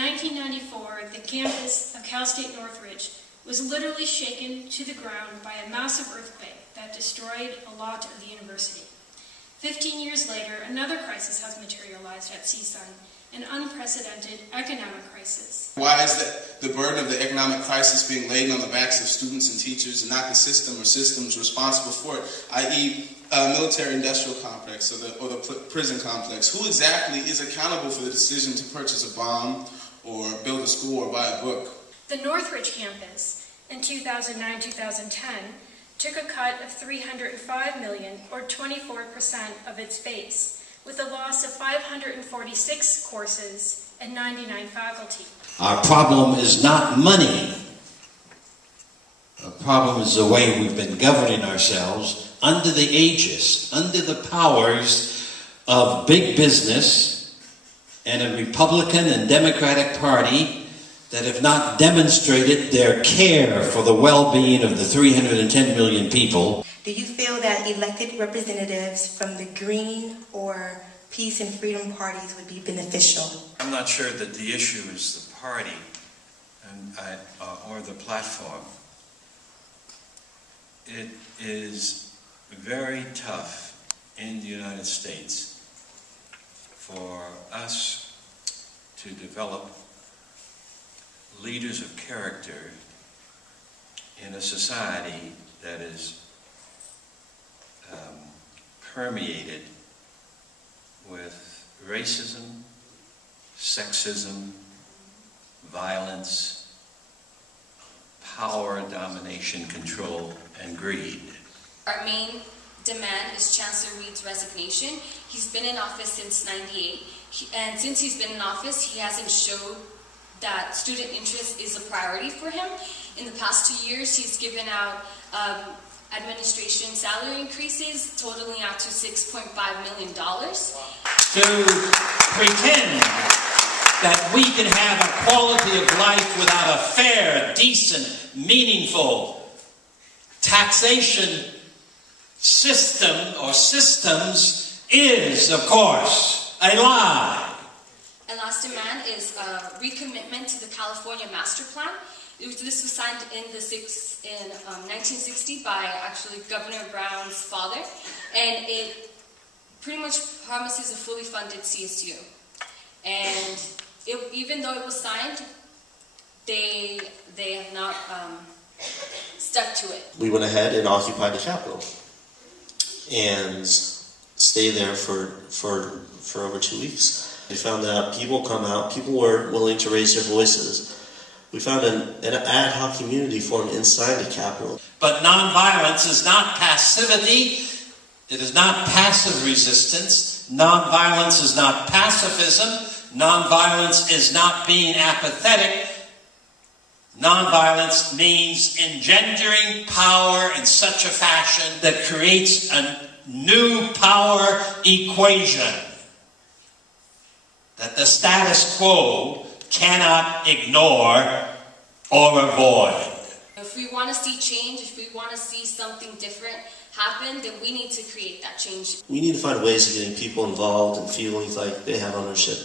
1994, the campus of Cal State Northridge was literally shaken to the ground by a massive earthquake that destroyed a lot of the university. 15 years later, another crisis has materialized at CSUN, an unprecedented economic crisis. Why is that the burden of the economic crisis being laid on the backs of students and teachers and not the system or systems responsible for it, i.e. military-industrial complex or the prison complex? Who exactly is accountable for the decision to purchase a bomb or build a school or buy a book? The Northridge campus in 2009-2010 took a cut of $305 million, or 24% of its base, with a loss of 546 courses and 99 faculty. Our problem is not money. Our problem is the way we've been governing ourselves under the aegis, under the powers of big business and a Republican and Democratic Party that have not demonstrated their care for the well-being of the 310 million people. Do you feel that elected representatives from the Green or Peace and Freedom parties would be beneficial? I'm not sure that the issue is the party or the platform. It is very tough in the United States for us to develop leaders of character in a society that is permeated with racism, sexism, violence, power, domination, control, and greed. Our main demand is Chancellor Reed's resignation. He's been in office since '98, and since he's been in office, he hasn't showed that student interest is a priority for him. In the past 2 years, he's given out administration salary increases totaling out to $6.5 million. To pretend that we can have a quality of life without a fair, decent, meaningful taxation system or systems is, of course, a lie. And last demand is recommitment to the California Master Plan. This was signed in 1960 by actually Governor Brown's father, and it pretty much promises a fully funded CSU. And even though it was signed, they have not stuck to it. We went ahead and occupied the Capitol and stayed there for over 2 weeks. We found that people come out, people were willing to raise their voices. We found an ad hoc community formed inside the Capitol. But nonviolence is not passivity. It is not passive resistance. Nonviolence is not pacifism. Nonviolence is not being apathetic. Nonviolence means engendering power in such a fashion that creates a new power equation that the status quo cannot ignore or avoid. If we want to see change, if we want to see something different happen, then we need to create that change. We need to find ways of getting people involved and feeling like they have ownership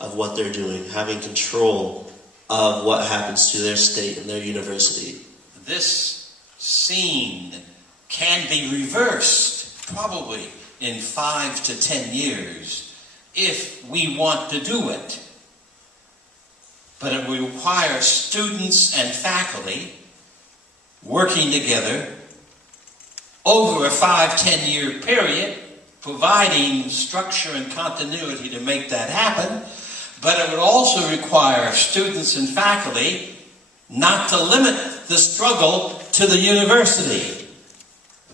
of what they're doing, having control of what happens to their state and their university. This scene can be reversed probably in 5 to 10 years if we want to do it. But it will require students and faculty working together over a 5-10 year period, providing structure and continuity to make that happen. But it would also require students and faculty not to limit the struggle to the university,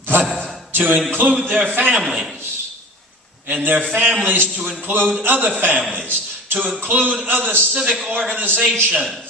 but to include their families, and their families to include other families, to include other civic organizations,